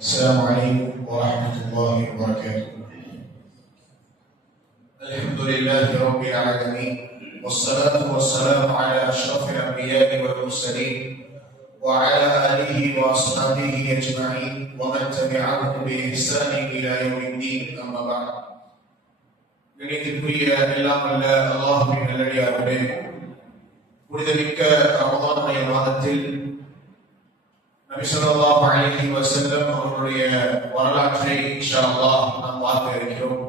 السلام عليكم ورحمة الله وبركاته. الحمد لله رب العالمين، والصلاة والسلام على أشرف الأنبياء والمرسلين وعلى آله وأصحابه أجمعين ومن تبعهم بإحسان إلى يوم الدين. أما بعد. கணிதத்திற்குரிய எல்லாம் அல்ல அல்லாஹ்வின் நல்லடியார்களே, புனிதமிக்க ரமதானுடைய மாதத்தில் நபி ஸல்லல்லாஹு அலைஹி வஸல்லம் அவர்களுடைய வரலாற்றை இன்ஷா அல்லாஹ் நாம் பார்க்க இருக்கிறோம்.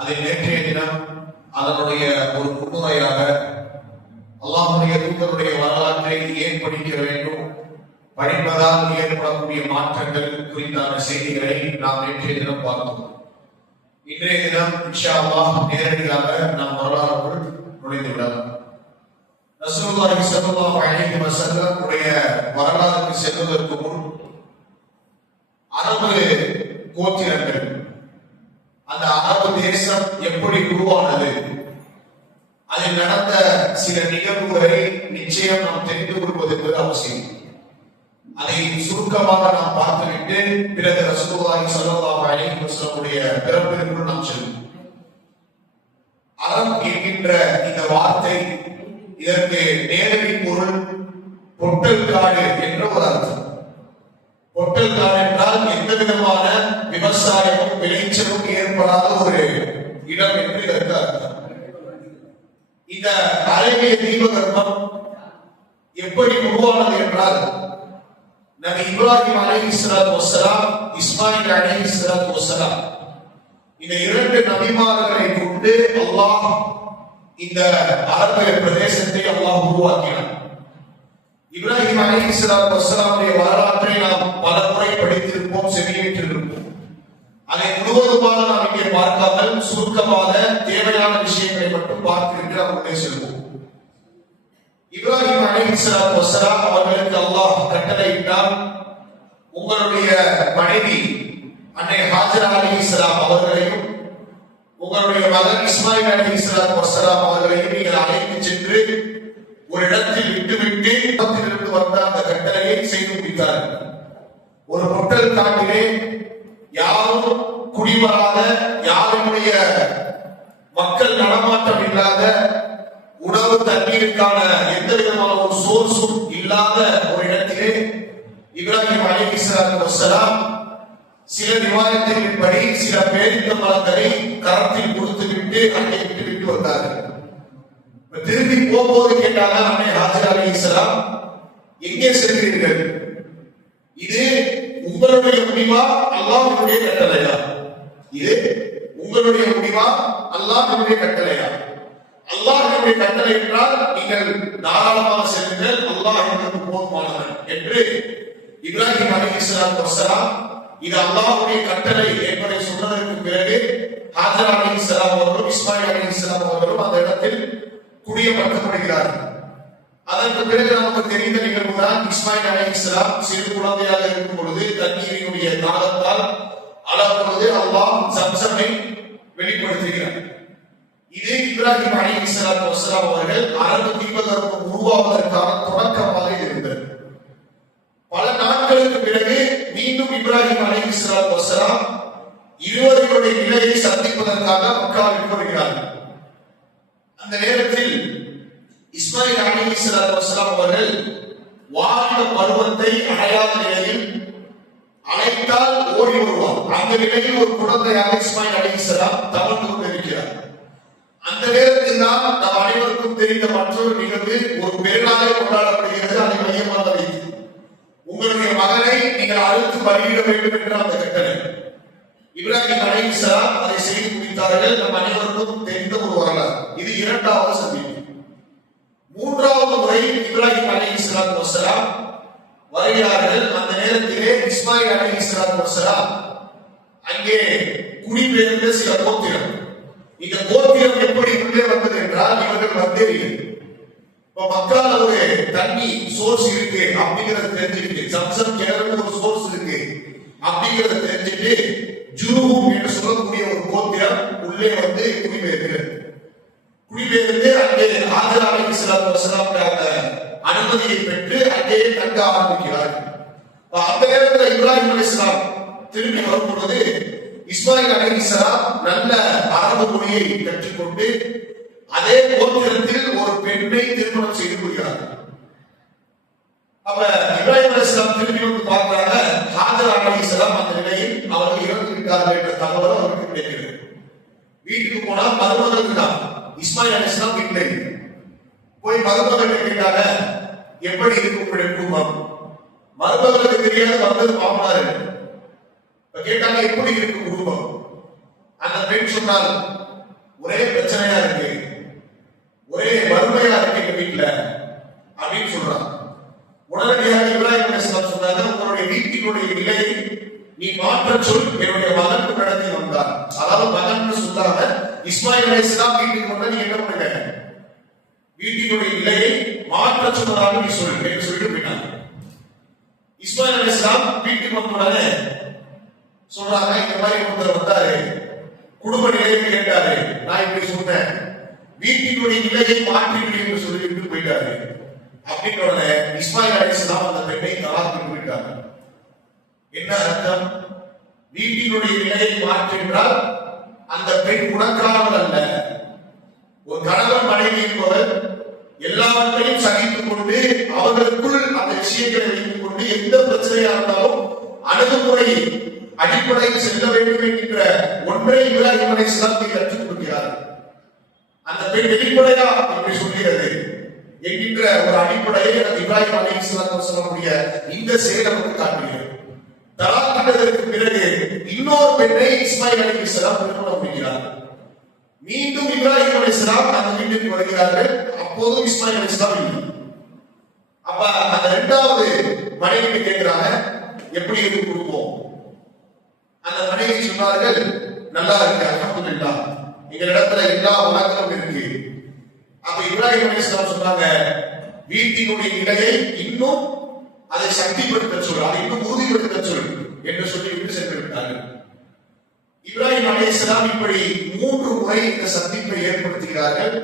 அதில் நேற்றைய தினம் அதனுடைய ஒரு முன்னுரையாக அல்லாஹ்வுடைய தூதருடைய வரலாற்றை ஏன் படிக்க வேண்டும், படிப்பதால் ஏற்படக்கூடிய மாற்றங்கள் குறித்தான செய்திகளை நாம் நேற்றைய தினம் பார்த்தோம். இன்றைய தினம் இன்ஷா அல்லாஹ் நேரடியாக நாம் வரலாறுக்குள் நுழைந்து விடலாம். ரசூலுல்லாஹி ஸல்லல்லாஹு அலைஹி வஸல்லம் உடைய வரலாறுக்கு செல்வதற்கு முன் அரபு கோத்திரங்கள், அந்த அரபு தேசம் எப்படி உருவானது, அதில் நடந்த சில நிகழ்வுகளை நிச்சயம் நாம் தெரிந்து கொள்வது என்பது அவசியம். அதை சுருக்கமாக நாம் பார்த்துவிட்டு பிறகு ரசூலுல்லாஹி ஸல்லல்லாஹு அலைஹி வஸல்லம் உடைய பிறப்பிற்குள் நாம் செல்வோம். அரபு என்கின்ற இந்த வார்த்தை, இதற்கு நேரடி பொருள் பொட்டல் காடு என்ற ஒரு அர்த்தம். பொட்டல் காடு என்றால் எந்த விதமான விவசாயமும் விளைச்சலும் ஏற்படாத ஒரு இடம் என்று இதற்கு அர்த்தம். இந்த அரேபிய தீபகற்பம் எப்படி உருவானது என்றால், நபி இப்ராஹிம் அலைஹிஸ்ஸலாத்து வஸ்ஸலாம், இஸ்மாயில் அலைஹிஸ்ஸலாத்து வஸ்ஸலாம், இந்த இரண்டு நபிமார்களை கொண்டு அல்லாஹ் இந்த அரபு பிரதேசத்தை அல்லாஹ் உருவாக்கினார். இப்ராஹிம் அலைஹிஸ்ஸலாத்து வஸ்ஸலாமுடைய வரலாற்றை நாம் பல முறை படித்திருப்போம், செவியேற்றிருப்போம். அதை முழுவதுமாக நாம் இங்கே பார்க்காமல் சுருக்கமாக தேவையான விஷயங்களை மட்டும் பார்த்துவிட்டு அவருடைய செல்வோம். இப்ராஹிம் அலைஹிஸ்ஸலாத்து வஸ்ஸலாம் அவர்களுக்கு அல்லாஹ் கட்டளையிட்டார், உங்களுடைய மனைவி அன்னை ஹாஜரா அலைஹிஸ்ஸலாம் அவர்களையும் உங்களுடைய மகன் இஸ்மாயில் அலைஹிஸ்ஸலாத்து வஸ்ஸலாம் அவர்களையும் நீங்கள் அழைத்து சென்று ஒரு இடத்தில் விட்டுவிட்டு இடத்திலிருந்து வந்த அந்த கட்டளையை செய்து முடித்தார்கள். ஒரு பொட்டல் காட்டிலே யாரும் குடிவராத, யாருடைய மக்கள் நடமாட்டம் இல்லாத, உணவு தண்ணீருக்கான எந்த விதமான ஒரு சோர்ஸும் இல்லாத ஒரு இடத்திலே இப்ராஹிம் அலைஹிஸ்ஸலாத்து வஸ்ஸலாம் சில ரிவாயத்தின்படி சில பேரித்த மரங்களை கரத்தில் கொடுத்து விட்டு அங்கே விட்டு வந்தார்கள். திரும்பி போகும்போது கேட்டாங்க அன்னை ஹாஜரா அலைஹிஸ்ஸலாம், எங்கே செல்கிறீர்கள்? இது உங்களுடைய முடிவா அல்லாஹ்வுடைய கட்டளையா? இது உங்களுடைய முடிவா அல்லாஹ்வுடைய கட்டளையா? அல்லாஹ்வுடைய கட்டளை என்றால் நீங்கள் தாராளமாக செல்லுங்கள், அல்லாஹ் எங்களுக்கு போதுமானவன் என்று இப்ராஹிம் அலைஹிஸ்ஸலாத்து வஸ்ஸலாம் இது அல்லாஹ்வுடைய கட்டளை என்பதை சொன்னதற்கு பிறகு ஹாஜரா அலைஹிஸ்ஸலாம் அவர்களும் இஸ்மாயில் அலைஹிஸ்ஸலாம் அவர்களும் அந்த இடத்தில் குடியமர்த்தப்படுகிறார்கள். அதற்கு பிறகு நமக்கு தெரிந்த நிகழ்வுதான், இஸ்மாயில் அலைஹிஸ்ஸலாம் சிறு குழந்தையாக இருக்கும் பொழுது தண்ணீரினுடைய தாகத்தால் அழும் பொழுது அல்லாஹ் சம்சமை வெளிப்படுத்துகிறார். இது இப்ராஹிம் அலைஹிஸ்ஸலாத்து வஸ்ஸலாம் அவர்கள் அரபு தீபகற்பம் உருவாவதற்கான தொடக்கமாக இருந்தது. பல நாட்களுக்கு பிறகு மீண்டும் இப்ராஹிம் அலைஹிஸ்ஸலாத்து வஸ்ஸலாம் இருவருடைய நிலையை சந்திப்பதற்காக மக்காவிற்கு வருகிறார்கள். அந்த நேரத்தில் இஸ்மாயில் அலைஹிஸ்ஸலாத்து வஸ்ஸலாம் அவர்கள் வாலிப பருவத்தை அடையாத நிலையில் அழைத்தால் ஓடி வருவார். அந்த நிலையில் ஒரு குழந்தையாக இஸ்மாயில் அலைஹிஸ்ஸலாம் தவழ்ந்து கொண்டிருக்கிறார். அந்த நேரத்தில் தான் நம் அனைவருக்கும் தெரிந்த மற்றொரு நிகழ்வு ஒரு பெருநாளை கொண்டாடப்படுகிறது. அதை மையமாக வைத்து உங்களுடைய மகனை நீங்கள் அழுத்து பலியிட வேண்டும் என்ற அந்த கட்டளை. இப்ராஹிம் அலைஹிஸ்ஸலாம் அதை செய்து முடித்தார்கள். நம் அனைவருக்கும் தெரிந்த ஒரு வரலாறு. இது இரண்டாவது சந்திப்பு. மூன்றாவது முறை இப்ராஹிம் அலைஹிஸ்ஸலாத்து வஸ்ஸலாம் வருகிறார்கள். அந்த நேரத்திலே இஸ்மாயில் அலைஹிஸ்ஸலாத்து வஸ்ஸலாம் அங்கே குடிபெயர்ந்த சில கோத்திரம். இந்த கோத்திரம் எப்படி உள்ளே வந்தது என்றால், இவர்கள் வந்தேறியது. மக்கால ஒரு தண்ணி சோர்ஸ் இருக்கு அப்படிங்கறது தெரிஞ்சுக்கிட்டு, சம்சம் கிணறு ஒரு சோர்ஸ் இருக்கு அப்படிங்கறது தெரிஞ்சுட்டு, ஜுருஹும் என்று சொல்லக்கூடிய ஒரு கோத்திரம் உள்ளே வந்து குடிபெயர்கிறது. குடிபெயர்ந்து அங்கே ஹாஜரா அலைஹிஸ்ஸலாத்து வஸ்ஸலாம் அனுமதியை பெற்று அங்கே தங்க ஆரம்பிக்கிறார்கள். அந்த நேரத்தில் இப்ராஹிம் அலைஹிஸ்ஸலாம் திரும்பி வரும் பொழுது இஸ்மாயில் அலைஹிஸ்ஸலாம் நல்ல அரபு மொழியை கற்றுக்கொண்டு அதே கோத்திரத்தில் ஒரு பெண்ணை திருமணம் செய்து கொள்கிறார்கள். அப்ப இப்ராஹிம் அலைஹிஸ்ஸலாம் திரும்பி வந்து பார்க்கிறாங்க, ஹாஜர் அலைஹிஸ்ஸலாம் அந்த நிலையில் அவர்கள் இறந்து விட்டார்கள் என்ற தகவல் அவருக்கு கிடைக்கிறது. வீட்டுக்கு போனா மருமகள் தான், இஸ்மாயில் அலைஹிஸ்ஸலாம் வீட்டில் இருக்கு. போய் மருமகள் கேட்டாங்க, எப்படி இருக்கு உங்களுடைய குடும்பம்? மருமகளுக்கு தெரியாது வந்தது மாமனார். கேட்டாங்க, எப்படி இருக்கு குடும்பம்? அந்த பெண் சொன்னால், ஒரே பிரச்சனையா இருக்கு, ஒரே வறுமையா இருக்கு எங்க வீட்டுல அப்படின்னு சொல்றான். உடனடியாக இப்ராஹிம் அலைஹிஸ்ஸலாம் சொன்னாங்க, உங்களுடைய வீட்டினுடைய நிலையை நீ மாற்ற சொல், என்னுடைய மகன் நடத்தி வந்தார். அதாவது மகன் சொல்லாம இஸ்மாயில் அலைஹிஸ்ஸலாம் வீட்டுக்கு வந்தா நீ என்ன பண்ணுங்க, வீட்டினுடைய நிலையை மாற்ற சொன்னதாக நீ சொல் என்று சொல்லிட்டு போயிட்டாங்க. இஸ்மாயில் அலைஹிஸ்ஸலாம் வீட்டுக்கு வந்த உடனே சொல்றாங்க, இந்த மாதிரி ஒருத்தர் வந்தாரு, குடும்ப நிலையை கேட்டாரு, நான் இப்படி சொன்னேன், வீட்டினுடைய நிலையை மாற்றிவிடு என்று சொல்லிவிட்டு போயிட்டாரு. அப்படின்னு உடனே இஸ்மாயில் அலைஹிஸ்ஸலாம் அந்த பெண்ணை தலாக் விட்டாங்க. என்ன அர்த்தம்? வீட்டினுடைய நிலையை மாற்றினால் அந்த பெண் உனக்கானவள் அல்ல. ஒரு கணவன் மனைவி என்பவர் எல்லாவற்றையும் சகித்துக் கொண்டு அவர்களுக்குள் அந்த விஷயங்களை வைத்துக் கொண்டு எந்த பிரச்சனையா இருந்தாலும் அணுகுமுறை அடிப்படையில் செல்ல வேண்டும் என்கின்ற ஒன்றை இப்ராஹிம் அலைஹிஸ்ஸலாம் கற்றுக் கொடுக்கிறார். அந்த பெண் வெளிப்படையா என்று சொல்கிறது என்கின்ற ஒரு அடிப்படையை இப்ராஹிம் அலைஹிஸ்ஸலாமுடைய இந்த செயல் நமக்கு காட்டுகிறது. தலாக் விட்டதற்கு பிறகு இன்னொரு பெண்ணை இஸ்மாயில் அலைஹிஸ்ஸலாம் திருமணம் முடிக்கிறார். மீண்டும் இப்ராஹிம் அலைஹிஸ்ஸலாம் அந்த வீட்டுக்கு வருகிறார்கள். அப்போதும் இஸ்மாயில் அலைஹிஸ்ஸலாம் இல்லை. அப்ப அந்த இரண்டாவது மனைவி கேட்கிறாங்க, எப்படி இருக்கு குடும்பம்? அந்த மனைவி சொன்னார்கள், நல்லா இருக்கு, அல்ஹம்துலில்லாஹ், எங்களிடத்துல எல்லா வளங்களும் இருக்கு. அப்ப இப்ராஹிம் அலைஹிஸ்ஸலாம் சொன்னாங்க, வீட்டினுடைய நிலையை இன்னும் அதை சக்திப்படுத்த சொல், அதை இன்னும் உறுதிப்படுத்த சொல் என்று சொல்லிவிட்டு சென்று விட்டார்கள். இப்ராஹிம் அலைஹிஸ்ஸலாம் இப்படி 3 முறை இந்த சந்திப்பை ஏற்படுத்துகிறார்கள்.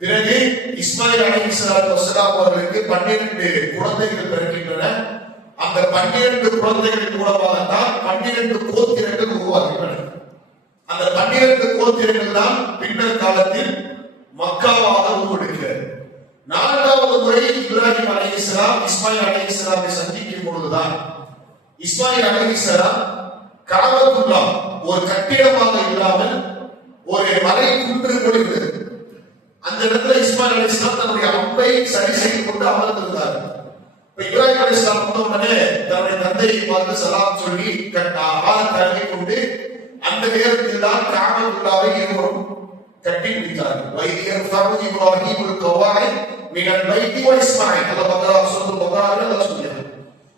பிறகு இஸ்மாயில் அலைஹிஸ்ஸலாத்து வஸ்ஸலாம் அவர்களுக்கு 12 குழந்தைகள் பிறக்கின்றன. அந்த 12 குழந்தைகளின் மூலமாகத்தான் 12 கோத்திரங்கள் உருவாகின்றன. அந்த 12 கோத்திரங்கள் தான் பின்னர் காலத்தில் மக்காவாக உருவெடுக்கிறது. 4வது முறை இப்ராஹிம் அலைஹிஸ்ஸலாம் இஸ்மாயில் அலைஹிஸ்ஸலாமை சந்திக்கும் பொழுதுதான் இஸ்மாயில் அலைஹிஸ்ஸலாம் கஅபத்துல்லாஹ் ஒரு கட்டிடமாக இல்லாமல் ஒரு மலை குன்று பொழிவு, அந்த இடத்துல இஸ்மாயில் அலைஹிஸ்ஸலாம் தன்னுடைய அம்பை சரி செய்து கொண்டு அமர்ந்திருந்தார். இப்ராஹிம் அலைஹிஸ்ஸலாம் வந்த உடனே தன்னுடைய தந்தையை பார்த்து சலாம் சொல்லி ஆரத்தை கொண்டு அந்த நேரத்தில் தான் கஅபத்துல்லாஹை இருவரும் கட்டி முடித்தார்கள். வைதியர் ஃபர்ஜ் இப்ராஹிம் அல்-கவாயித் மினல் பைத்தி வ இஸ்மாயில், அல்லாஹ் பக்ரா சூரத்துல் பக்ராவில் அல்லாஹ் சொல்கிறார்.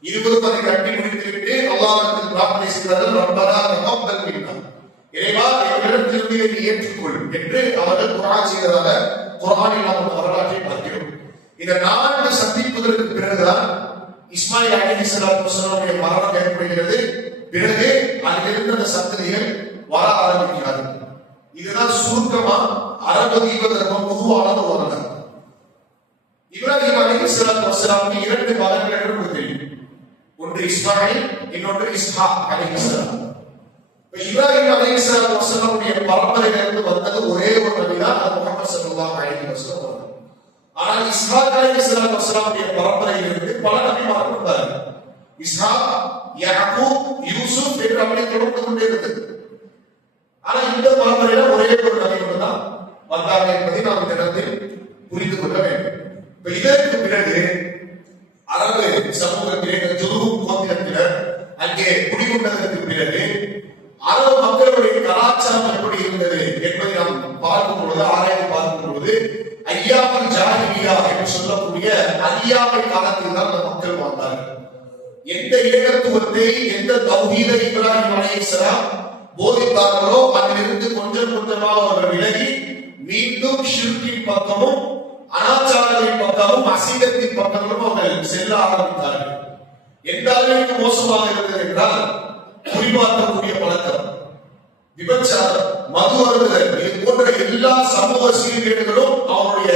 இருவரும் அதை கட்டி முடித்துவிட்டு அல்லாஹ்விடத்தில் பிரார்த்தனை செய்தார்கள், ரப்பனா தகப்பல் மின்னா, இறைவா எங்களிடத்திலிருந்து இதை ஏற்றுக்கொள் என்று அவர்கள் துஆ செய்ததாக குர்ஆனில் நாம் வரலாற்றை பார்க்கிறோம். இந்த 4 சந்திப்புகளுக்கு பிறகுதான் இஸ்மாயில் அலைஹிஸ்ஸலாத்து வஸ்ஸலாமுடைய மரணம் ஏற்படுகிறது. பிறகு அதிலிருந்து அந்த சந்ததிகள் வர ஆரம்பிக்கிறார்கள். இதுதான் சுருக்கமா அரபு தீபகற்பம் பொதுவான ஒரு வரலாறு. இப்ராஹிம் அலைஹிஸ்ஸலாத்து வஸ்ஸலாமுக்கு 2 மகன்கள் என்று தெரியும். ஒன்று இஸ்மாயில், இன்னொன்று இஸ்ஹாக் அலைஹிஸ்ஸலாம். இப்ராஹிம் அலைஹிஸ்ஸலாத்து வஸ்ஸலாமுடைய பரம்பரையிலிருந்து வந்தது ஒரே ஒரு நபி தான், அது முஹம்மது ஸல்லல்லாஹு அலைஹி வஸல்லம். ஆனால் இஸ்ஹாக் அலைஹிஸ்ஸலாத்து வஸ்ஸலாமுடைய பரம்பரையிலிருந்து பல நபிமார்கள் வந்தார்கள். இஸ்ஹாக், யாக்கூப், யூசுப் என்று அப்படி தொடர்ந்து கொண்டே இருந்தது. ஆனா இந்த பரம்பரையில ஒரே ஒரு நபி மட்டும் தான் வந்தார்கள் என்பதை நாம் இந்த இடத்தில் புரிந்து கொள்ள வேண்டும். இப்ப இதற்கு பிறகு அரபு சமூகத்திலே ஜுர்ஹும் கோத்திரத்தினர் அங்கே குடிகொண்டதற்கு பிறகு அரபு மக்களுடைய கலாச்சாரம் எப்படி இருந்தது என்பதை நாம் பார்க்கும் பொழுது, ஆராய்ந்து பார்க்கும் பொழுது, ஐயாமுல் ஜாஹிலியா என்று சொல்லக்கூடிய அறியாமை காலத்தில் தான் அந்த மக்கள் வாழ்ந்தார்கள். எந்த ஏகத்துவத்தை, எந்த தௌஹீதை இப்ராஹிம் அலைஹிஸ்ஸலாம் போதித்தார்களோ அதிலிருந்து கொஞ்சம் கொஞ்சமாக அவர்கள் விலகி மீண்டும் ஷிர்கின் பக்கமும் அனாச்சாரத்தின் பக்கமும் அசீகத்தின் பக்கமும் அவர்கள் செல்ல ஆரம்பித்தார்கள். எந்த அளவிற்கு மோசமாக இருந்தது என்றால், குறிப்பார்க்கக்கூடிய பழக்கம், விபச்சாரம், மது அருந்துதல், இது போன்ற எல்லா சமூக சீர்கேடுகளும் அவருடைய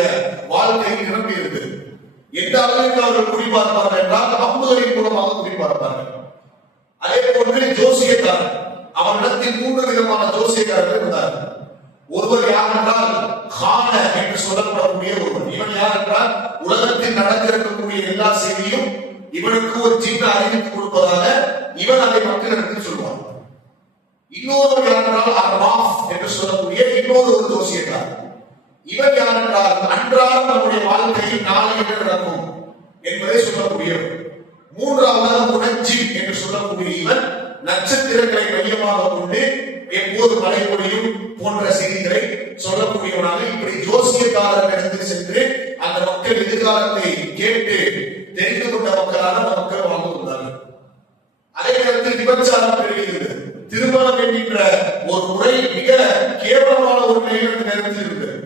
வாழ்க்கையில் நிரம்பி இருந்தது. எந்த அளவிற்கு அவர்கள் குறிப்பார்ப்பார்கள் என்றால், அம்புகளின் மூலமாக குறிப்பார்ப்பார்கள். அதே போன்று ஜோசியக்காரர், அவரிடத்தில் 3 விதமான ஜோசியக்காரர்கள் இருந்தார். ஒருவர் யார் என்றால் கான என்று சொல்லப்படக்கூடிய ஒருவர். இவன் யார் என்றால் உலகத்தில் நடந்திருக்கக்கூடிய எல்லா செய்தியும் இவனுக்கு ஒரு சின்ன அறிவித்து கொடுப்பதாக இவன் அதை மக்களிடத்தில் சொல்வான். இன்னொரு யார் என்றால் அர்மாஃப் என்று சொல்லக்கூடிய இன்னொரு ஒரு ஜோசியக்காரர். இவன் யார் என்றால் அன்றாடம் நம்முடைய வாழ்க்கையில் நாளை என்ன நடக்கும் என்பதை சொல்லக்கூடியவர். மூன்றாவது முனஜ்ஜி என்று சொல்லக்கூடிய இவன் நட்சத்திரங்களை மையமாக கொண்டு எப்போது மழை பொழியும் போன்ற செய்திகளை சொல்லக்கூடியவனாக இப்படி ஜோசியக்காரர்களிடத்தில் சென்று அந்த மக்கள் எதிர்காலத்தை கேட்டு தெரிந்து கொண்ட மக்களாக அந்த மக்கள் வாழ்ந்து வந்தார்கள். அதே நேரத்தில் விபச்சாரம் பெருகிறது. திருமணம் என்கின்ற ஒரு முறை மிக கேவலமான ஒரு நிலையில் நேரத்தில் இருந்தது.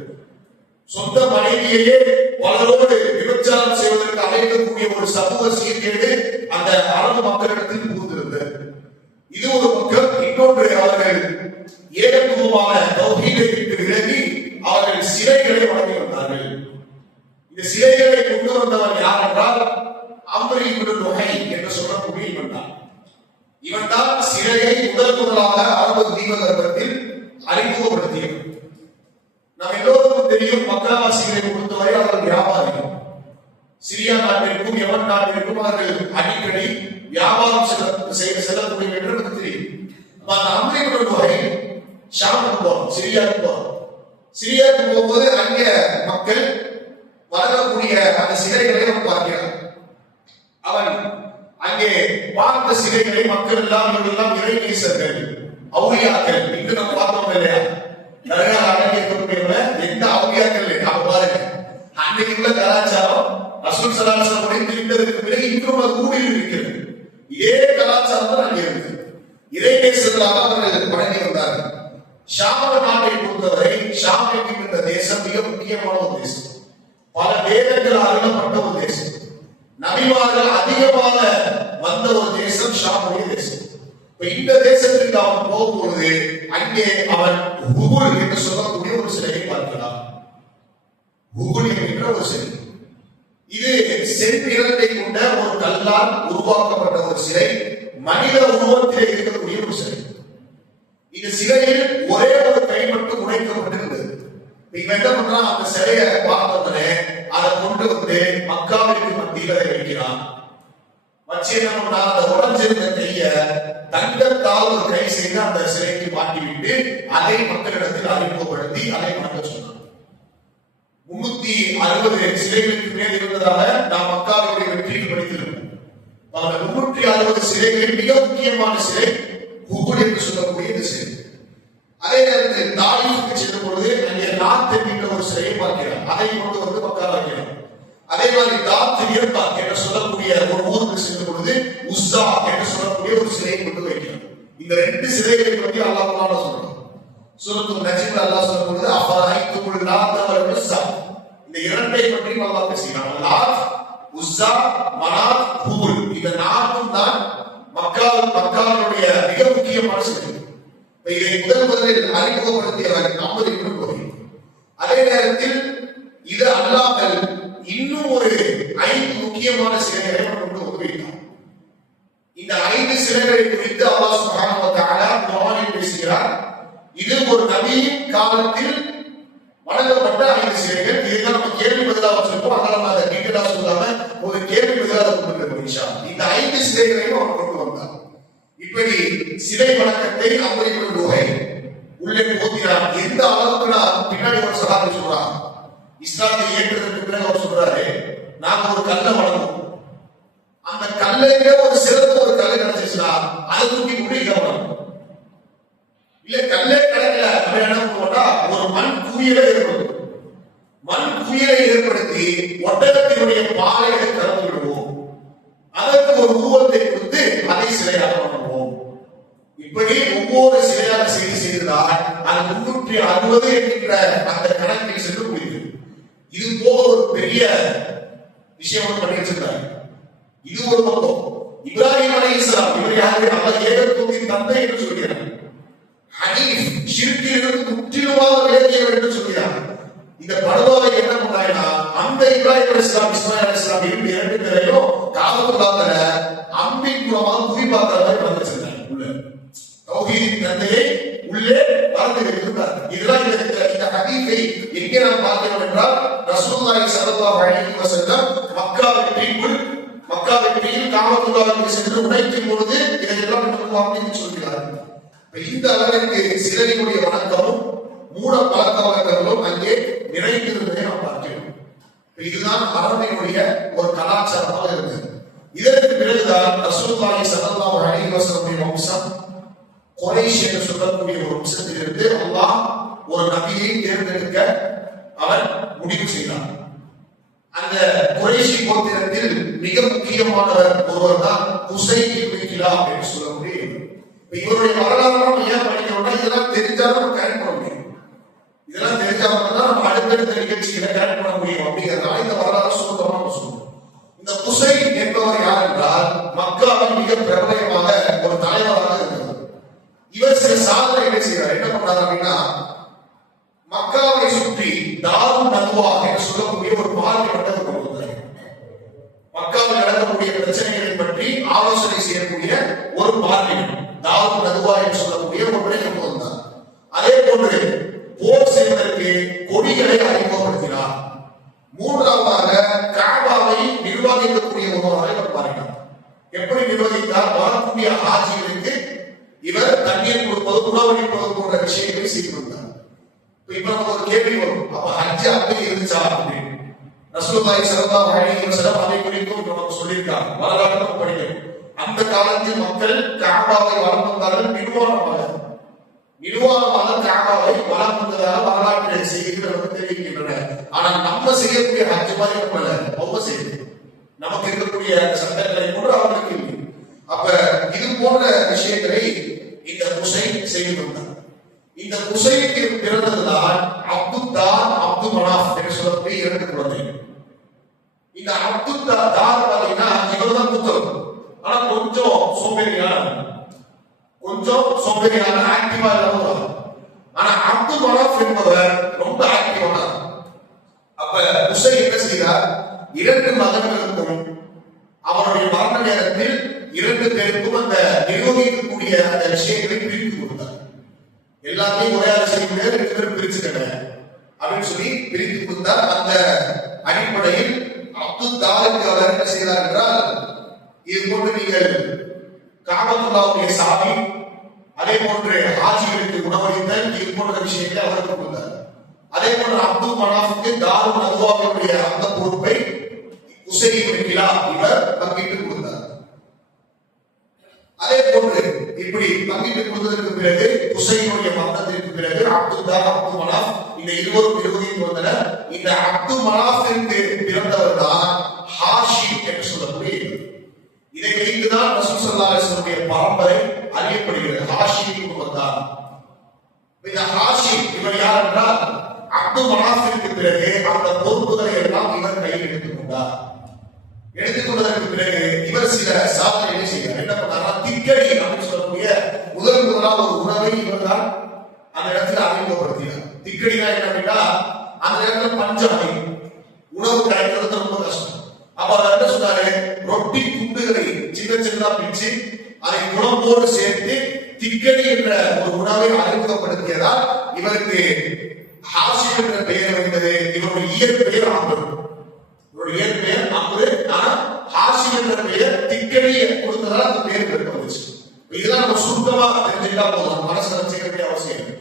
சொந்த மனைவியையே பலரோடு விபச்சாரம் செய்வதற்கு அழைக்கக்கூடிய ஒரு சமூக சீர்கேடு அந்த அரபு மக்களிடத்தில் புகுந்திருந்தது. இது ஒரு பக்கம். இன்னொன்று, அவர்கள் ஏகத்துவமான தௌஹீதை விட்டு விலகி அவர்கள் சிலைகளை வழங்கி வந்தார்கள். இந்த சிலைகளை கொண்டு வந்தவர் யார் என்றால் அம்ர் இப்னு லுஹை என்று சொல்லக்கூடிய இவன் தான். இவன் தான் சிலையை முதலாக அரபு தீபகற்பத்தில் அறிமுகப்படுத்தியவர். நாம் எல்லோருக்கும் தெரியும், மக்காவாசிகளை பொறுத்தவரை அவர்கள் வியாபாரிகள். சிரியா நாட்டிற்கும் யமன் நாட்டிற்கும் அவர்கள் அடிக்கடி வியாபாரம் செல்லக்கூடிய என்று நமக்கு தெரியும். அந்த அம்ர் இப்னு லுஹை ஷாமுக்கு போறோம், சிரியாவுக்கு போறோம். சிரியாவுக்கு போகும்போது அங்க மக்கள் வளரக்கூடிய அந்த சிலைகளை அவன் பார்க்கிறான். அவன் அங்கே பார்த்த சிலைகளை மக்கள் எல்லாம் இறை நேசர்கள், அவுலியாக்கள். இங்கு நம்ம பார்த்தோம் இல்லையா, நிறைய அடங்கி இருக்கக்கூடிய எந்த அவுலியாக்கள் இல்லை. நாம பாருங்க, அன்னைக்கு உள்ள கலாச்சாரம் ரசூல் ஸல்லல்லாஹு அலைஹி வஸல்லம் திருந்ததற்கு பிறகு இன்றும் அது ஊரில் இருக்கிறது. இதே கலாச்சாரம் தான் அங்கே இருக்கு. இறை நேசர்களாக அவர்கள் வணங்கி வந்தார்கள். ஷாம நாட்டை பொறுத்தவரை ஷாம் என்கின்ற தேசம் மிக முக்கியமான ஒரு தேசம். பல வேதங்கள் அருளப்பட்ட ஒரு தேசம். நபிமார்கள் அதிகமாக வந்த ஒரு தேசம் ஷாமுடைய தேசம். இந்த தேசத்திற்கு அவன் போகும்பொழுது அங்கே அவன் ஹுபுல் என்று சொல்லக்கூடிய ஒரு சிலையை பார்க்கிறான். ஹுபுல் என்கின்ற ஒரு சிலை. இது செந்நிறத்தை கொண்ட ஒரு கல்லால் உருவாக்கப்பட்ட ஒரு சிலை, மனித உருவத்திலே இருக்கக்கூடிய ஒரு சிலை. இந்த சிலையில் ஒரே ஒரு கை மட்டும் உடைக்கப்பட்டிருந்தது. நீங்க என்ன பண்றான், அந்த சிலையை பார்த்தோன்னே அதை கொண்டு வந்து மக்காவிற்கு மத்தியில் அதை வைக்கிறான். வச்சு என்ன பண்றா, அந்த உடஞ்சிருந்த கைய தங்கத்தால் ஒரு கை செய்து அந்த சிலைக்கு மாட்டிவிட்டு அதை மக்களிடத்தில் அறிமுகப்படுத்தி அதை வணங்க சொன்னான். 360 சிலைகளுக்கு மேல் இருந்ததாக நாம் மக்காவுடைய வெற்றியில் படித்திருக்கோம். 360 சிலைகளில் மிக முக்கியமான சிலை ஹுபுல் என்று சொல்லக்கூடிய இந்த சிலை. அதே நேரத்தில் தாயிஃபுக்கு செல்லும் பொழுது அங்கே நாத் என்கின்ற ஒரு சிலையை பார்க்கிறார். அதை கொண்டு வந்து மக்கள் வைக்கிறார். அதே மாதிரி தாத் இயற்பா என்று சொல்லக்கூடிய ஒரு ஊருக்கு செல்லும் பொழுது உஸ்ஸா என்று சொல்லக்கூடிய ஒரு சிலையை கொண்டு வைக்கிறார். இந்த 2 சிலைகளை பற்றி அல்லாஹ் குர்ஆன்ல சொல்றான். சூரத்துல் நஜ்ம்ல அல்லாஹ் சொல்லும் பொழுது அஃபரைத்துல் லாத் வல் உஸ்ஸா, இந்த 2ஐ பற்றி அல்லாஹ் பேசுகிறான். லாத், உஸ்ஸா, மனாத், ஹுபுல், இந்த 4ம் தான் மக்காவுடைய மிக முக்கியமான சிலை. இதை முதலில் அறிமுகப்படுத்தியவர் அம்ர் இப்னு லுஹை. அதே நேரத்தில் இது அல்லாமல் இன்னும் ஒரு 5 முக்கியமான சிலைகளை கொண்டு உதவிட்டார். இந்த 5 சிலைகளை குறித்து அல்லாஹ் சுப்ஹானஹு வ தஆலா குர்ஆனில் பேசுகிறார். இது ஒரு நபியின் காலத்தில் வணங்கப்பட்ட 5 சிலைகள். இதுதான் நம்ம கேள்வி பதிலாக வச்சிருக்கோம். அதனால அதை டீட்டெயிலா சொல்லாம ஒரு கேள்வி பதிலாக கொடுக்கிறோம் இன்ஷாஅல்லாஹ். இந்த 5 சிலைகளையும் அவர் கொண்டு வந்தார். இப்படி சிலை வணக்கத்தை அம்ர் இப்னு லுஹை உள்ளே போத்தினார். எந்த அளவுக்குனா பின்னாடி ஒரு சஹாபி சொல்றார், இஸ்லாத்தை ஏற்றதற்கு பிறகு அவர் சொல்றாரு, நாங்க ஒரு கல்லை வணங்குவோம், அந்த கல்லையில ஒரு சிறந்த ஒரு கல்லை கிடைச்சிச்சுன்னா அதை தூக்கி முடிக்கலாம். இல்ல கல்லே கிடைக்கல அப்படி என்ன பண்ணுவோம்னா ஒரு மண் குவியலை ஏற்படுத்தும். மண் குவியலை ஏற்படுத்தி ஒட்டகத்தினுடைய பாலைகளை கலந்து விடுவோம். அதற்கு ஒரு உருவத்தை கொடுத்து அதை சிலையாக பண்ணுவோம். இப்படி ஒவ்வொரு சிலையாக செய்தால் அது 360 என்கின்ற அந்த கணக்கில் சென்று முடியுது. இது போக ஒரு பெரிய விஷயம் பண்ணி வச்சிருக்காங்க. இது ஒரு பக்கம். இப்ராஹிம் அலைஹிஸ்ஸலாம் இவர் யாரு, அவர் ஏகத்துவத்தின் தந்தை என்று சொல்கிறார். ஹனீஃப், ஷிர்கிலிருந்து முற்றிலுமாக விலகியவர் என்று சொல்கிறார். இந்த படுவாவை என்ன பண்ணாங்கன்னா, அந்த இப்ராஹிம் அலைஹிஸ்ஸலாம் இஸ்மாயில் அலைஹிஸ்ஸலாம் 2 பேரையும் காபத்துல்லாஹ்ல அம்பின் மூலமாக பார்க்கிற மாதிரி வளர்ந்து வச்சிருக்காங்க உள்ள. தௌஹீதின் தந்தையை உள்ளே வளர்ந்து வைத்திருந்தார். இதெல்லாம் இந்த ஹதீஸை எங்கே நாம் பார்க்கிறோம் என்றால் ரசூலுல்லாஹி ஸல்லல்லாஹு அலைஹி வஸல்லம் மக்கா வெற்றியில் காபத்துல்லாஹ்வுக்கு சென்று உடைக்கும் பொழுது இதையெல்லாம் நமக்கு அப்படின்னு சொல்கிறார்கள். இந்த அளவிற்கு சிலரினுடைய வணக்கமும் மூட பழக்க வழக்கங்களும் அங்கே நிறைந்திருந்ததை நாம் பார்க்கிறோம். இதுதான் அரபினுடைய ஒரு கலாச்சாரமாக இருந்தது. இதற்கு பிறகுதான் ரசூலுல்லாஹி ஸல்லல்லாஹு அலைஹி வஸல்லம் வம்சம் குரைஷ் என்று சொல்லக்கூடிய ஒரு வம்சத்திலிருந்து அல்லாஹ் ஒரு நபியை தேர்ந்தெடுக்க அவர் முடிவு செய்தார். அந்த குரைஷி கோத்திரத்தில் மிக முக்கியமானவர் ஒருவர் தான் குசைய் இப்னு கிலாப் என்று சொல்லக்கூடிய இவருடைய வரலாறு ஏன் படிக்கிறோம்னா இதெல்லாம் தெரிஞ்சாலும் நம்ம கரெக்ட் பண்ண முடியும். இதெல்லாம் தெரிஞ்சாலும் தான் நம்ம அடுத்தடுத்த நிகழ்ச்சிகளை கரெக்ட் பண்ண முடியும். அப்படிங்கிறதுனால இந்த வரலாறு சுருக்கமாக சொல்றோம். இந்த குசை என்பவர் யார் என்றால் மக்காவின் மிக பிரபலயமாக ஒரு தலைவராக இருந்தது. இவர் சில சாதனைகளை செய்கிறார். என்ன பண்றாரு அப்படின்னா மக்காவை சுற்றி தாருன் நதுவா என்று சொல்லக்கூடிய ஒரு பார்லிமெண்ட் கொண்டு வந்தார். மக்காவில் நடக்கக்கூடிய பிரச்சனைகளை பற்றி ஆலோசனை செய்யக்கூடிய ஒரு பார்லிமெண்ட் தாருன் நதுவா என்று சொல்லக்கூடிய ஒன்றை கொண்டு வந்தார். அதே போன்று போர் செய்வதற்கு கொடிகளை அறிமுகப்படுத்தினார். மூன்றாவதாக காபாவை நிர்வகிக்கக்கூடிய ஒருவராக இவர் பாருங்கள். எப்படி நிர்வகித்தார்? வரக்கூடிய ஆட்சிகளுக்கு இவர் தண்ணீர் கொடுப்பது, உணவளிப்பது போன்ற விஷயங்களை செய்து வந்தார். இப்ப நமக்கு ஒரு கேள்வி வரும், அப்ப ஹஜ் அப்படி இருந்துச்சா அப்படின்னு. ரசூலுல்லாஹி ஸல்லல்லாஹு அலைஹி வஸல்லம் அதை குறித்தும் நமக்கு சொல்லியிருக்காங்க. வரலாறு நம்ம படிக்கணும். அந்த காலத்தில் மக்கள் காபாவை வலம் வந்தார்கள். நிர்வாணமாக காபாவை வலம் வந்ததாக வரலாற்று செய்திகள் நமக்கு தெரிவிக்கின்றன. ஆனால் நம்ம செய்யக்கூடிய ஹஜ் மாதிரி நம்மள அவங்க செய்யுது. நமக்கு இருக்கக்கூடிய சட்டங்களை கூட அவர்களுக்கு இல்லை. அப்ப இது போன்ற விஷயங்களை இந்த குசை செய்து வந்தார். இந்த குசைக்கு பிறந்ததுதான் அப்துத்தார், அப்து மனாஃப் என்று சொல்லக்கூடிய இரண்டு குழந்தைகள். இந்த அப்துத்தார் பாத்தீங்கன்னா இவர் தான் புத்தகம். ஆனா கொஞ்சம் சோம்பேறியான ஆக்டிவா இல்லாம. ஆனா அப்து மனாஃப் என்பவர் ரொம்ப ஆக்டிவான. அப்ப குசை என்ன செய்தார்? இரண்டு மகன்களுக்கும் அவருடைய மரண நேரத்தில் இரண்டு பேருக்கும் அந்த நிர்வகிக்கக்கூடிய அந்த விஷயங்களை பிரித்து கொடுத்தார். எல்லாத்தையும் ஒரே ஆள் செய்ய முடியாது, ரெண்டு பேரும் பிரிச்சுக்கங்க அப்படின்னு சொல்லி பிரித்து கொடுத்தார். அந்த அடிப்படையில் அப்துத்தாருக்கு அவர் என்ன செய்தார் என்றால், இது போன்று நீங்கள் காபத்துல்லாஹ்வுடைய சாவி, அதே போன்று ஹாஜிகளுக்கு உணவளித்தல், இது போன்ற விஷயங்களை அவருக்கு கொடுத்தார். அதே போன்று அப்து மனாஃபுக்கு தாருன் நதுவாவுடைய அந்த பொறுப்பை குசை இப்னு கிலாப் இவர் பங்கிட்டு கொடுத்தார். அதே போன்று இப்படி பங்கிட்டு கொடுத்ததற்கு பிறகு குசையினுடைய மரணத்திற்கு பிறகு அப்துல்லாஹ், அப்து மனாஃப் இந்த இருவரும் நிர்வகித்து வந்தனர். இந்த அப்து மனாஃபிற்கு பிறந்தவர் தான் ஹாஷிம் என்று சொல்லக்கூடிய. இதை வைத்துதான் ரசூல் ஸல்லல்லாஹு அலைஹி வஸல்லம் பரம்பரை அறியப்படுகிறது. ஹாஷிம் குடும்பத்தார். இந்த ஹாஷிம் இவர் யார் என்றால் அப்து மனாஃபிற்கு பிறகு அந்த பொறுப்புகளை எல்லாம் இவர் கையில் எடுத்துக்கொண்டார். எடுத்துக்கொண்டதற்கு பிறகு இவர் சில சாதனைகளை செய்தார். என்ன பண்ணாரா? திக்கடி அப்படின்னு சொல்லக்கூடிய முதலாவது ஒரு உணவை இவர் தான் அந்த இடத்துல அறிமுகப்படுத்தினார். திக்கடினா என்ன அப்படின்னா அந்த இடத்துல பஞ்சமை, உணவு கிடைக்கிறது ரொம்ப கஷ்டம். அப்ப அவர் என்ன சொன்னாரு? ரொட்டி துண்டுகளை சின்ன சின்னதா பிச்சு அதை குழம்போடு சேர்த்து திக்கடி என்ற ஒரு உணவை அறிமுகப்படுத்தியதால் இவருக்கு ஹாஷிம் என்ற பெயர் வந்தது. இவருடைய இயற்பெயர் ஆம்பர். இவருடைய இயற்பெயர் ஆம்பர். ஆனா ஹாஷிம் என்ற பெயர் திக்கடியை கொடுத்ததால் அந்த பெயர் வந்துச்சு. இதெல்லாம் நம்ம சுருக்கமா தெரிஞ்சுட்டா போதும், மனசுல வச்சுக்க அவசியம்.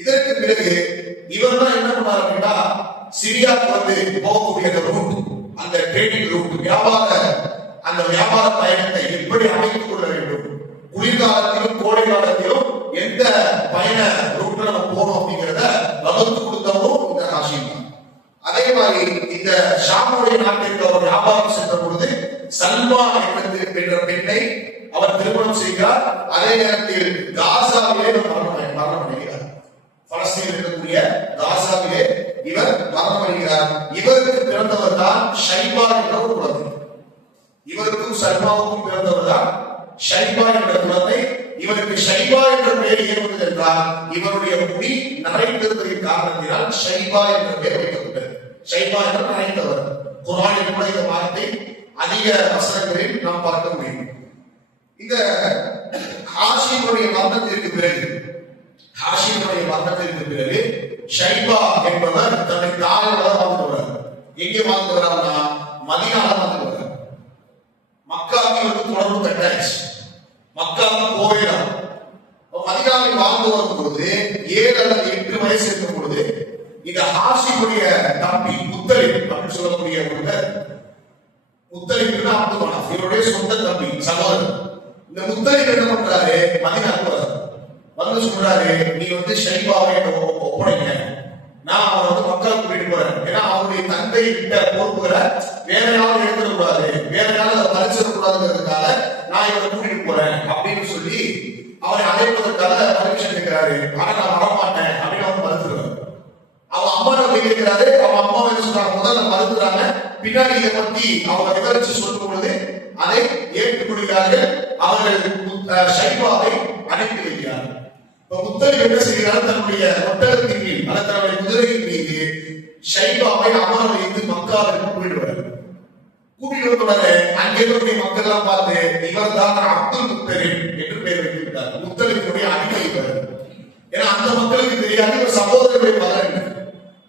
இதற்கு பிறகு இவர் தான் என்ன பண்ணார் அப்படின்னா, சிரியாவுக்கு வந்து போகக்கூடிய ரூட், அந்த ட்ரேடிங் ரூட், அந்த வியாபார பயணத்தை எப்படி அமைத்துக் கொள்ள வேண்டும், குளிர்காலத்திலும் கோடை காலத்திலும் எந்த பயண ரூட்ல நம்ம போறோம் அப்படிங்கிறத வகுத்து கொடுத்தவரும் இந்த ஹாஷிம். அதே மாதிரி இந்த ஷாமுடைய நாட்டிற்கு அவர் வியாபாரம் சென்ற பொழுது சல்மா என்ற பெண்ணை அவர் திருமணம் செய்கிறார். அதே நேரத்தில் காசாவிலே மரணம் அடைகிறார். பலஸ்தீனில் இருக்கக்கூடிய காசாவிலே இவர் மரணம் அடைகிறார். இவருக்கு பிறந்தவர் தான் ஷைபா என்ற ஒரு குழந்தை. இவருக்கும் சல்மாவுக்கும் பிறந்தவர் தான் ஷைபா என்ற குழந்தை. இவருக்கு ஷைபா என்ற பெயர் ஏற்பட்டது என்றால் இவருடைய முடி நரைத்திருப்பதின் காரணத்தினால் ஷைபா என்ற பெயர் வைக்கப்பட்டது. ஷைபா என்ற நரைத்தவர். குர்ஆனில் கூட இந்த வார்த்தை அதிக வசனங்களில் நாம் பார்க்க முடியும். இந்த ஹாஷிமுடைய மரணத்திற்கு பிறகு ஷைபா என்பவர் தன்னை தாயோட வாழ்ந்தவர். எங்கே வாழ்ந்தவரான்னா மதீனால வாழ்ந்தவர். மக்காவுக்கு தொடர்பு கட்டாச்சு. மக்காவுக்கு போயிடலாம். மதீனாவில் வாழ்ந்து வரும் பொழுது 7 அல்லது 8 வயசு இருக்கும் பொழுது இந்த ஹாஷிமுடைய தம்பி முத்தலிப் அப்படின்னு சொல்லக்கூடிய ஒருவர், முத்தலிப் அப்துல் மனாஃப் இவருடைய சொந்த தம்பி சகோதரர். இந்த முத்தலிப் என்ன பண்றாரு, மதீனாவுக்கு வந்து சொல்றாரு, நீ ஷைபாவை ஒப்படைங்க, நான் அவரை மக்காவுக்கு கூட்டிட்டு போறேன். ஏன்னா அவருடைய தந்தை கிட்ட பொறுப்புகளை வேற யாரும் எடுத்துடக்கூடாது, வேற யாரும் அதை பறிச்சிடக்கூடாதுங்கிறதுக்காக நான் இவரை கூட்டிட்டு போறேன் அப்படின்னு சொல்லி அவரை அழைப்பதற்காக பர்மிஷன் கேட்கிறாரு. ஆனா நான் வரமாட்டேன் அப்படின்னு அவர் மறுத்துறாரு. அவன் அம்மா போய் கேட்கிறாரு. அவன் அம்மா என்ன சொல்றாங்க, முதல்ல மறுத்துறாங்க, பின்னாடி இதை பத்தி அவங்க விவரிச்சு சொல்லும் பொழுது அதை ஏற்றுக்கொள்கிறார்கள். அவர்கள் ஷைபாவை அனுப்பி வைக்கிறார்கள். முத்தலிப் என்ன செய்கிறார், தன்னுடைய ஒட்டகத்தின் மீது அல்லது தன்னுடைய குதிரையின் மீது ஷைபாவை அமர வைத்து மக்காவிற்கு கூட்டிடுவார். கூட்டிட்டு வந்தவரை அங்கிருந்த மக்கள் எல்லாம் பார்த்து இவர் தான் அப்துல் முத்தலிப் என்று பெயர் வைத்து விட்டார். முத்தலிப்புடைய அடிமை இவர். ஏன்னா அந்த மக்களுக்கு தெரியாது இவர் சகோதரருடைய மகன்.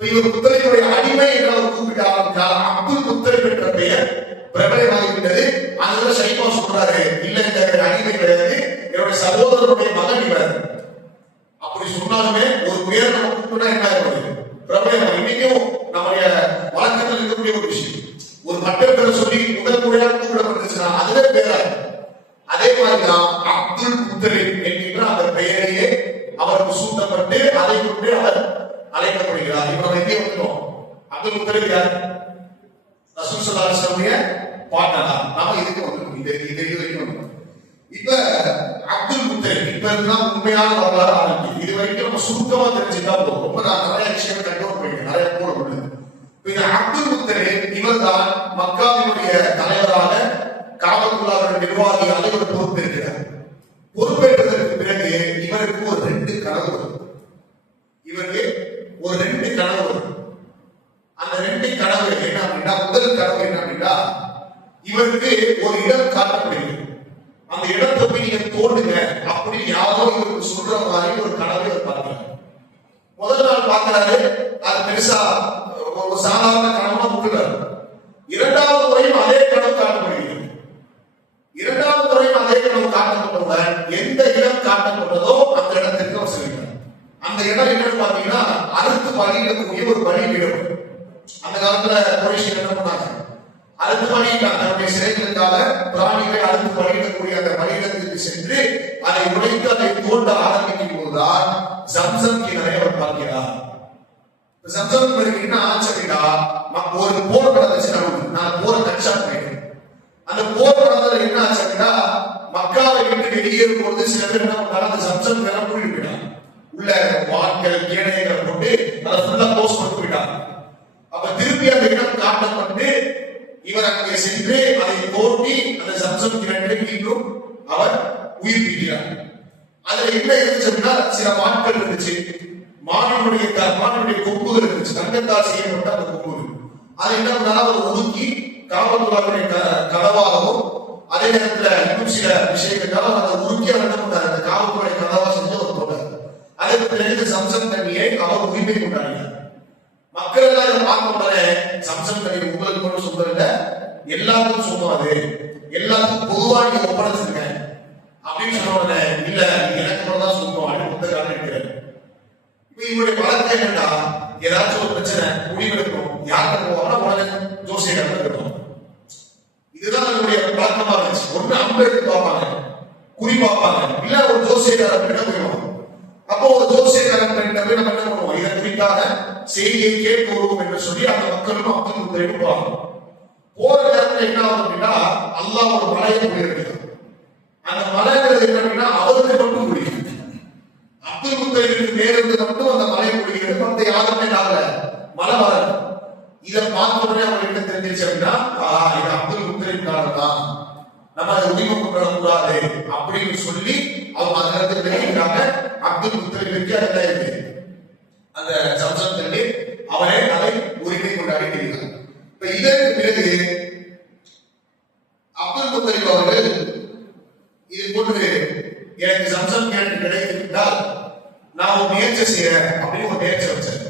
இவர் முத்தலிப்புடைய அடிமை என்று அவர் கூப்பிட்டு ஆரம்பித்தார். அப்துல் முத்தலிப் என்ற பெயர் பிரபலமாகிவிட்டது. அதுல ஷைபா சொல்றாரு, இல்ல இந்த அடிமை கிடையாது, என்னுடைய சகோதரருடைய மகன் இவர். அப்படி சொன்னாலுமே ஒரு பேர் நம்ம கூப்பிட்டா என்ன ஆகும், பிரபலம். இன்னைக்கும் நம்முடைய வழக்கத்தில் இருக்கக்கூடிய ஒரு விஷயம், ஒரு மற்ற பேரை சொல்லி முதல் முறையாக கூப்பிடப்பட்டுச்சுன்னா அதுவே பேரா. அதே மாதிரிதான் அப்துல் முத்தலிப் என்கின்ற அந்த பெயரையே அவருக்கு சூட்டப்பட்டு அதை கொண்டு அவர் அழைக்கப்படுகிறார். இப்ப நம்ம எங்கே வந்துட்டோம், அப்துல் முத்தலிப் யார், ரசூல் ஸல்லல்லாஹு அலைஹி வஸல்லம் பாட்டனா. நாம இதுக்கு வந்துட்டோம், இந்த இது வரைக்கும். இப்ப அப்துல் முத்தலிப் இப்ப இருந்தால் உண்மையான வரலாறு ஆரம்பிக்கும். இது வரைக்கும் நம்ம சுருக்கமா தெரிஞ்சுட்டா போதும். ரொம்ப நான் நிறைய விஷயங்கள் கண்டோர் போயிருக்கேன், நிறைய போட முடியும். இந்த அப்துல் முத்தலிப் இவர் தான் மக்காவினுடைய தலைவராக, காபத்துல்லாஹ்வுடைய நிர்வாகியாக இவர் பொறுப்பேற்கிறார். பொறுப்பேற்றதற்கு பிறகு இவருக்கு ஒரு 2 கனவு வரும். இவருக்கு ஒரு 2 கனவு வரும். அந்த 2 கனவு என்ன அப்படின்னா, முதல் கனவு என்ன அப்படின்னா, இவருக்கு ஒரு இடம் காட்டப்படுகிறது. அந்த இடத்தை போய் நீங்க தோண்டுங்க அப்படின்னு யாரோ இவருக்கு சொல்ற மாதிரி ஒரு கனவை அவர் பார்க்கிறார். முதல் நாள் பார்க்கிறாரு, அது பெருசா ஒரு சாதாரண கனவா விட்டுறாரு. 2வது முறையும் அதே கனவு காட்டப்படுகிறது. 2வது முறையும் அதே கனவு காட்டப்பட்டவுடன் எந்த இடம் காட்டப்பட்டதோ அந்த இடத்திற்கு அவர் செல்கிறார். அந்த இடம் என்னன்னு பாத்தீங்கன்னா, அறுத்து பலியிடக்கூடிய ஒரு பலிபீடம். அந்த காலத்துல குறைஷிகள் என்ன பண்ணாங்க, அறுத்து பலியிட்டாங்க. தன்னுடைய சிறைகளுக்காக பிராணிகளை அறுத்து பலியிடக்கூடிய அந்த பலியிடத்திற்கு சென்று அதை உடைத்து அதை தோண்ட ஆரம்பிக்கும் போதுதான் ஜம்சம் கிணறை அவர் பார்க்கிறார். ஜம்சம் கிணறு என்ன ஆச்சரியடா, ஒரு போர் நடந்துச்சு. நான் போரை கட்சா போயிட்டேன். அந்த போர் நடந்ததுல என்ன ஆச்சரியடா, மக்காவை விட்டு வெளியேறும் பொழுது சில பேர் என்ன பண்ணாங்க, அந்த ஜம்சம் கிணறு மூழ்கி போயிட்டாங்க. உள்ள வாட்கள் கேடைகள் கொண்டு அதை ஃபுல்லா க்ளோஸ் பண்ணி போயிட்டாங்க. அப்ப திருப்பி அந்த இடம் காட்டப்பட்டு இவர் அங்கே சென்று அதை தோண்டி அந்த ஜம்சம் கிணற்றை மீண்டும் அவர் உயிர்ப்பிக்கிறார். அதுல என்ன இருந்துச்சு அப்படின்னா, சில மான்கள் இருந்துச்சு, மானுடைய கொம்புகள் இருந்துச்சு, தங்கத்தால் செய்யப்பட்ட அந்த கொம்புகள். அதை என்ன பண்ணாலும் அவர் ஒதுக்கி காபத்துல்லாஹ்வுடைய கதவாகவும், அதே நேரத்தில் இன்னும் சில விஷயங்களுக்காக அதை உருக்கி அவர் என்ன பண்ணார், அந்த காபத்துல்லாஹ்வுடைய கதவா செஞ்சு அவர் போட்டார். அதற்கு பிறகு ஜம்சம் தண்ணியை அவர் உரிமை கொண்டாடினார். மக்கள் எல்லாம் இதை பார்க்க உடனே, ஜம்சம் தண்ணி உங்களுக்கு மட்டும் சொந்தம் இல்லை, எல்லாத்துக்கும் சொந்தம், அது எல்லாத்துக்கும் பொதுவாக நீங்க ஒப்படைச்சிருங்க அப்படின்னு சொன்ன உடனே, இல்ல எனக்கு மட்டும் தான் சொந்தம் அப்படின்னு புத்தகம் இருக்கிறார். இப்ப இவருடைய வழக்கம் என்னன்னா, ஏதாச்சும் ஒரு பிரச்சனை முடிவெடுக்கணும், யார்கிட்ட போவாங்கன்னா உடனே ஜோசியர் இருக்கணும். இதுதான் நம்முடைய பழக்கமா இருந்துச்சு. ஒண்ணு அம்பு எடுத்து பார்ப்பாங்க, குறி பார்ப்பாங்க, இல்ல ஒரு ஜோசியக்காரன் கிட்ட போயிடுவாங்க. அப்போ ஒரு ஜோசியக்காரன் கிட்ட போய் நம்ம என்ன பண்ணுவோம், இதை குறித்தான செய்தியை கேட்க வருவோம் என்று சொல்லி அந்த மக்களும் அப்துல் முத்தலிப் போறாங்க. போற நேரத்தில் என்ன ஆகும் அப்படின்னா, அல்லாஹ் ஒரு மலையை போயிருக்கிறது. அந்த மலைங்கிறது என்ன அப்படின்னா அவருக்கு மட்டும் முடியும். அப்துல் முத்தலிபுக்கு நேரிருந்து மட்டும் அந்த மலையை முடிகிறது, மற்ற யாருமே நாங்க மலை வராது. இதை பார்த்த உடனே அவங்களுக்கு தெரிஞ்சிச்சு அப்படின்னா, இது அப்துல் முத்தலிப்காரர் தான், நம்ம அதை உரிமை கொண்டாடக்கூடாது அப்படின்னு சொல்லி அவங்க அந்த நேரத்தில் தெரிவிக்கிறாங்க. அப்துல் முத்தலிபுக்கு அதுல இருக்கு அந்த ஜம்சம் தண்ணி, அவரே அதை உரிமை கொண்டாடி இருக்கிறார். இப்ப இதற்கு பிறகு அப்துல் முத்தலிப் அவர்கள் இது போன்று எனக்கு சம்சம் கிணறு கிடைத்திருந்தால் நான் ஒரு முயற்சி செய்யறேன் அப்படின்னு ஒரு முயற்சி வச்சேன்.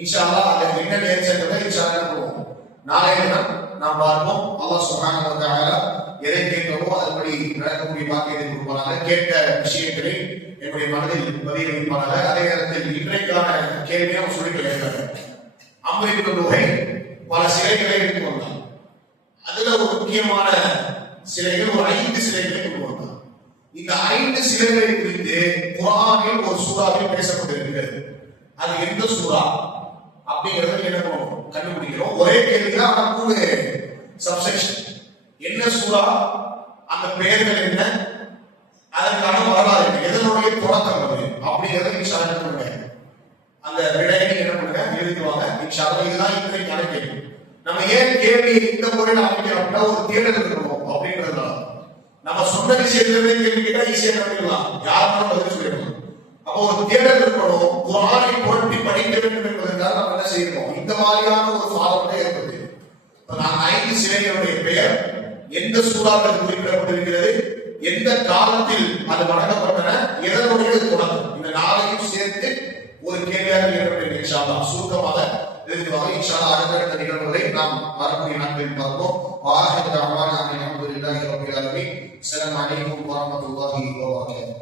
இன்ஷா அல்லாஹ் அதுக்கு என்ன முயற்சின்றதை இன்ஷா அல்லாஹ் பண்ணுவோம். நாளைய தினம் நாம் பார்ப்போம். அல்லாஹ் சுப்ஹானஹு வ தஆலா எதை கேட்கவோ அதன்படி நடக்கக்கூடிய பாக்கியத்தை கொடுப்பானாக. கேட்ட விஷயங்களை என்னுடைய மனதில் பதிய வைப்பானாக. அதே நேரத்தில் இன்றைக்கான கேள்வியை அவன் சொல்லிட்டு இருக்கிறார். அம்பரிக்கு நுகை பல சிலைகளை எடுத்து வந்தான். அதுல ஒரு முக்கியமான சிலைகள் ஒரு 5 சிலைகளை கொண்டு வந்தான். இந்த 5 சிலைகளை குறித்து குர்ஆனில் ஒரு சூறாவில் பேசப்பட்டிருக்கிறது. அது எந்த சூறா அப்படிங்கறத என்ன பண்ணுவோம் கண்டுபிடிக்கிறோம். ஒரே கேள்விதான், ஆனா 3 சப்செக்ஷன். என்ன சூறா, அந்த பெயர்கள் என்ன, அதற்கான வரலாறு என்ன, எதனுடைய தொடக்கம் அது அப்படிங்கறத இன்ஷா அல்லாஹ் பண்ணுங்க. அந்த விடையை என்ன பண்ணுங்க எழுதிடுவாங்க. இன்ஷா அல்லாஹ் இதுதான் இன்றைக்கான கேள்வி. நம்ம ஏன் கேள்வி இந்த முறையில் அமைக்கிறோம்னா ஒரு தேடல் இருக்கணும் அப்படின்றதுனால. நம்ம சொந்த விஷயத்திலே கேள்வி கேட்டா ஈஸியா கண்டுபிடிக்கலாம், யாருக்கும் பதில் சொல்லிடணும். அப்போ ஒரு தேடல் இருக்கணும். குர்ஆனை புரட்டி படிக்க வேண்டும் என்பதற்காக நம்ம என்ன செய்யணும், இந்த மாதிரியான ஒரு ஃபார்முலா ஏற்படுது. நான் 5 சிலைகளுடைய பெயர், எந்த சூறாவில் குறிப்பிடப்பட்டிருக்கிறது, எந்த காலத்தில் அது வழங்கப்பட்டன, எதனுடைய தொடக்கம், இந்த 4ஐயும் சேர்த்து ஒரு கேள்வியாக ஏற்பட்டிருக்கிறது. இன்ஷா அல்லாஹ் சுருக்கமாக எழுதுவாங்க. இன்ஷா அல்லாஹ் அடுத்தடுத்த நிகழ்வுகளை நாம் வரக்கூடிய நாட்களில் பார்ப்போம். வாஹிது தஅவானா அல்ஹம்துலில்லாஹி ரப்பில் ஆலமீன். அஸ்ஸலாமு அலைக்கும் வரஹ்மத்துல்லாஹி வபரகாத்துஹு.